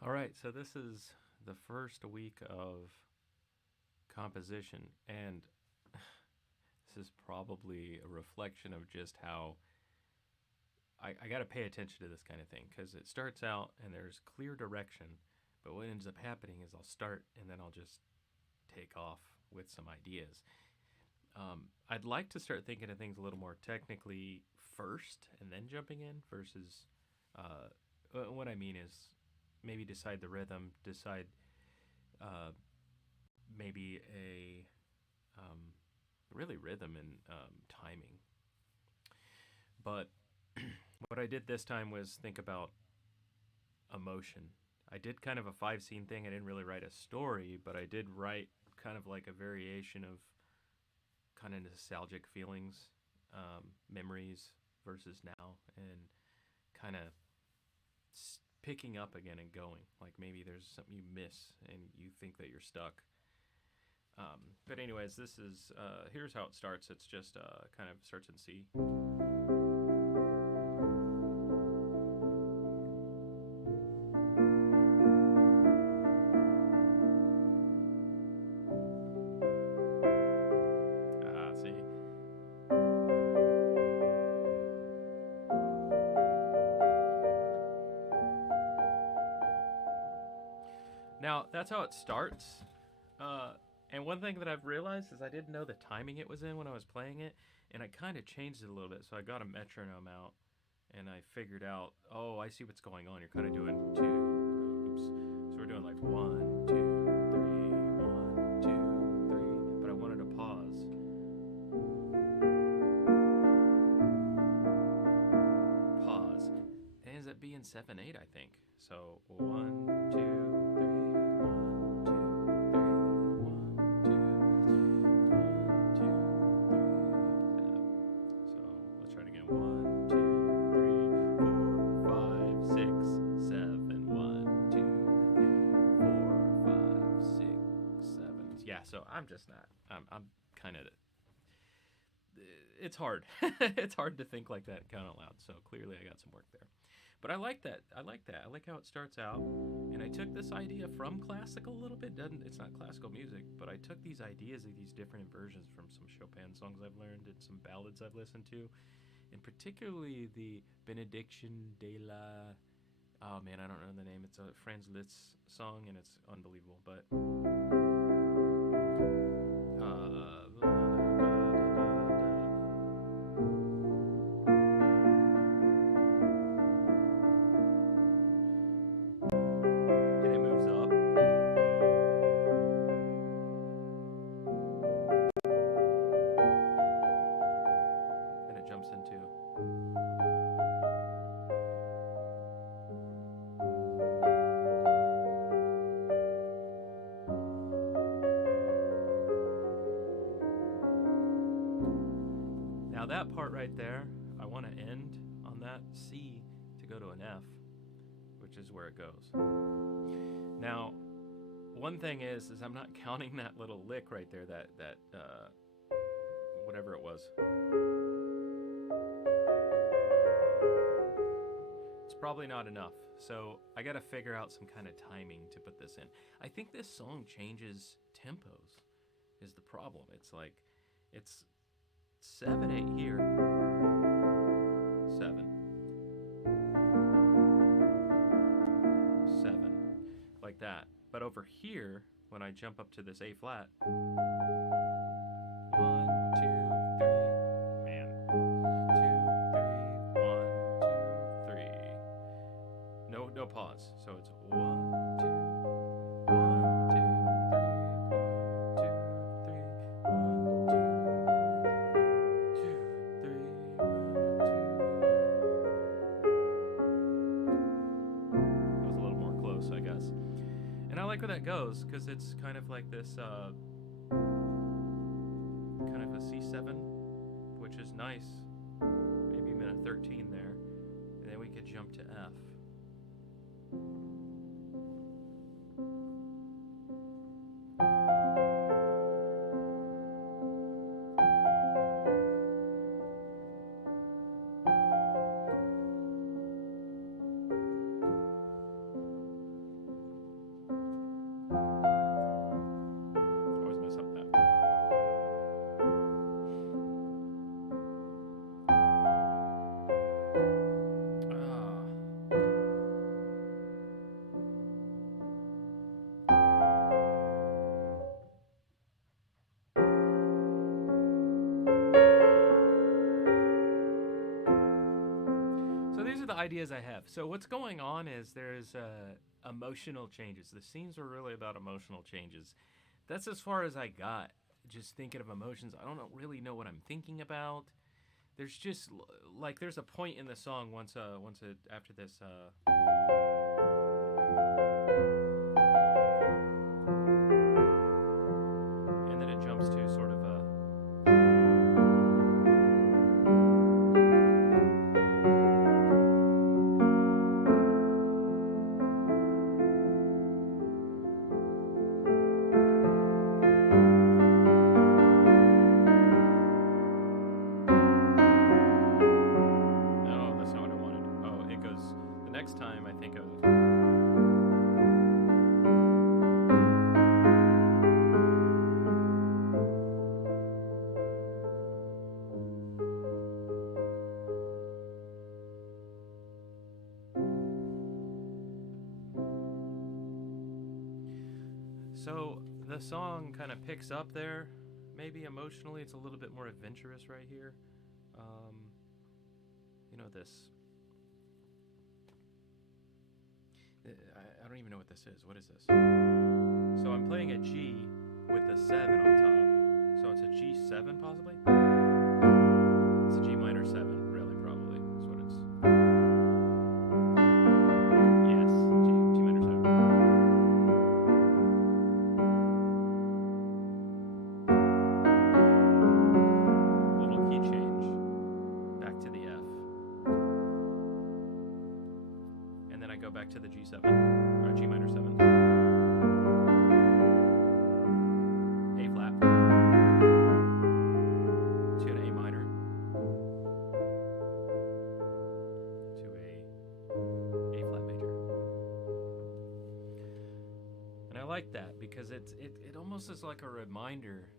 All right, so this is the first week of composition, and this is probably a reflection of just how I got to pay attention to this kind of thing because it starts out and there's clear direction, but what ends up happening is I'll start and then I'll just take off with some ideas. I'd like to start thinking of things a little more technically first and then jumping in versus what I mean is maybe decide the rhythm, decide uh, maybe a really rhythm and timing. But what I did this time was think about emotion. I did kind of a five scene thing. I didn't really write a story, but I did write kind of like a variation of kind of nostalgic feelings, memories versus now, and kind of picking up again and going. Like maybe there's something you miss and you think that you're stuck. But anyways, this is here's how it starts. It's just kind of starts in C. C. Now that's how it starts. Uh, and one thing that I've realized is I didn't know the timing it was in when I was playing it, and I kind of changed it a little bit. So I got a metronome out, and I figured out, oh, I see what's going on. You're kind of doing two. Oops. So we're doing like 1, 2, 3, 1, 2, 3. But I wanted to pause. Pause. It ends up being 7/8, I think. So 1, 2, 3, 1, 2, 3, 1, 2, 3. So let's try it again. 1, 2, 3, 4, 5, 6, 7. 1, 2, 3, 4, 5, 6, 7. Yeah. So I'm just not. I'm kind of it's hard. It's hard to think like that kind of loud. So clearly, I got some work there. But I like that. I like that. I like how it starts out. And I took this idea from classical a little bit. Doesn't It's not classical music, but I took these ideas of these different versions from some Chopin songs I've learned and some ballads I've listened to, and particularly the Benediction de la. Oh man, I don't know the name. It's a Franz Liszt song, and it's unbelievable. But and it moves up. Then it jumps into. Now that part right there, I want to end on that C to go to an F, which is where it goes. Now, one thing is I'm not counting that little lick right there, that whatever it was. It's probably not enough. So I got to figure out some kind of timing to put this in. I think this song changes tempos. Is the problem? It's like it's 7/8 here, 7, 7, like that. But over here, when I jump up to this A flat, 1, 2, 3, man, 2, 3, 1, 2, 3. No pause. So it's 1, 2, 1, 2, 3, 1, 2, 3, 1, 2, 3, 1, 2. That was a little more close, I guess. And I like where that goes because it's kind of like this, kind of a C7, which is nice. Maybe even a 13 there, and then we could jump to F. ideas I have. So what's going on is there's emotional changes. The scenes are really about emotional changes. That's as far as I got. Just thinking of emotions. I don't really know what I'm thinking about. There's just like there's a point in the song after this and then it jumps to sort of a no, that's not what I wanted. Oh, it goes the next time I think I was so the song kind of picks up there. Maybe emotionally, it's a little bit more adventurous right here. Um, this. I don't even know what this is. What is this? So I'm playing a G with a 7 on top. So it's a G7 possibly? It's a G minor 7, really, probably. That's what it's. Yes, G minor 7. Little key change. Back to the F. And then I go back to the G7, or G minor 7. A flat. To an A minor. To A flat major. And I like that because it almost is like a reminder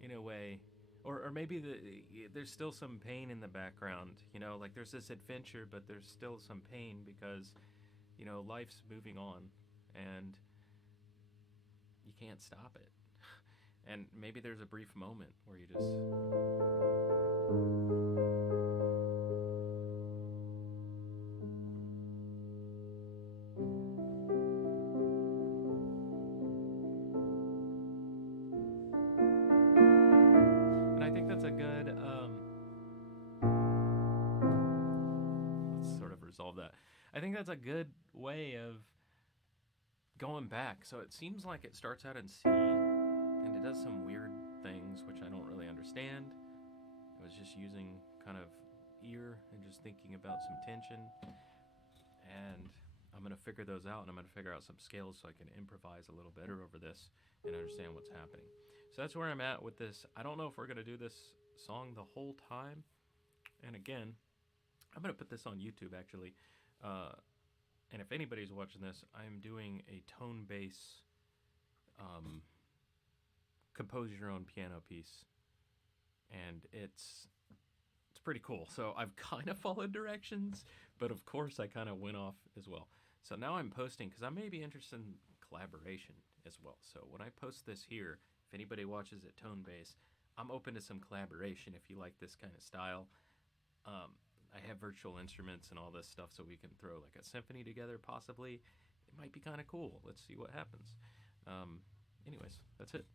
in a way. Or maybe there's still some pain in the background, like there's this adventure, but there's still some pain because, life's moving on and you can't stop it. And maybe there's a brief moment where you just. And I think that's a good. Let's sort of resolve that. I think that's a good way of going back. So it seems like it starts out in C and it does some weird things which I don't really understand. I was just using kind of ear and just thinking about some tension, and I'm going to figure those out, and I'm going to figure out some scales so I can improvise a little better over this and understand what's happening. So that's where I'm at with this. I don't know if we're going to do this song the whole time. And again, I'm going to put this on YouTube actually. And if anybody's watching this, I'm doing a ToneBase compose your own piano piece, and it's pretty cool. So I've kind of followed directions, but of course I kind of went off as well. So now I'm posting because I may be interested in collaboration as well. So when I post this here, if anybody watches at ToneBase, I'm open to some collaboration if you like this kind of style. I have virtual instruments and all this stuff, so we can throw like a symphony together possibly. It might be kind of cool. Let's see what happens. Anyways, that's it.